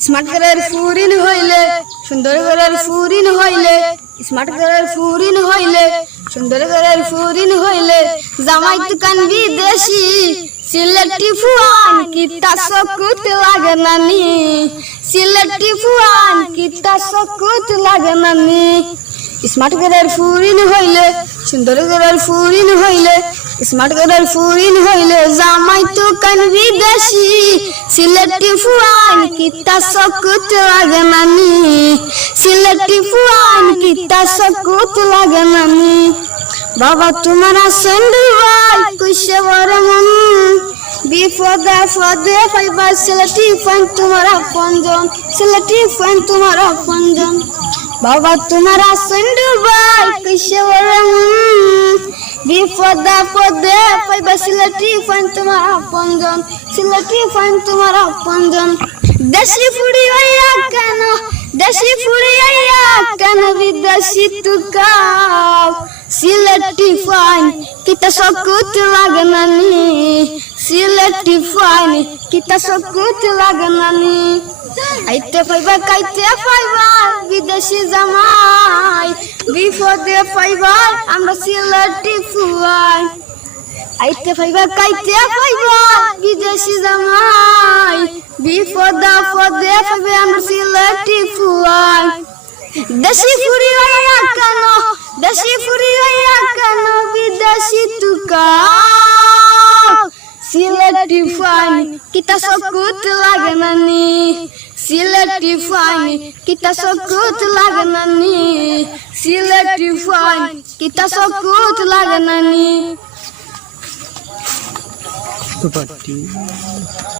smart ঘরের ফুরিন হইলে সুন্দর ঘরের ফুরিন হইলে স্মার্ট ঘরের ফুরিন হইলে সুন্দর ঘরের ফুরিন হইলে জামাই দোকান বিদেশি সিলেটি ফুয়ান কিতা সকুত লাগে নানি সিলেটি ফুয়ান কিতা সকুত লাগে নানি স্মার্ট ঘরের ফুরিন হইলে সুন্দর ঘরের ফুরিন হইলে স্মার্ট ঘরের ফুরিন হইলে জামাই দোকান বিদেশি সিলেটি ফুয়ান কিতা সকুত লাগে নানি সিলেটি ফুয়ান কিতা সকুত লাগে নানি বাবা তোমার আছেন দুবাই কইছে বড় মন বিপদে পদে পাইবা সিলেটি ফুয়ান তোমার আপনজন সিলেটি ফুয়ান তোমার আপনজন বাবা তোমার আছেন দুবাই কইছে বড় মন বিপদে পদে পাইবা সিলেটি ফুয়ান তোমার আপনজন সিলেটি ফুয়ান তোমার আপনজন দেশি ফুড়ি হইয়া কেন দেশি ফুড়ি হইয়া কেন বিদেশি তুকাও সিলেটি ফুয়ান কিতা সকুত লাগে নানি সিলেটি ফুয়ান কিতা সকুত লাগে নানি আইতে পাইবা কাইতে পাইবা বিদেশি জামাই বিপদে পাইবা আমরা সিলেটি ফুয়ান আইতে পাইবা কাইতে পাইবা বিদেশি জামাই বিপদে পদে পাইবা আমরা সিলেটি ফুয়ান দেশি ফুরি হইয়া কেন দেশি ফুরি হইয়া কেন বিদেশি তুকাও সিলেটি ফুয়ান কিতা সকুত লাগে নানি সিলেটি ফুয়ান কিতা সকুত লাগে নানি সিলেটি ফুয়ান কিতা সকুত লাগে নানি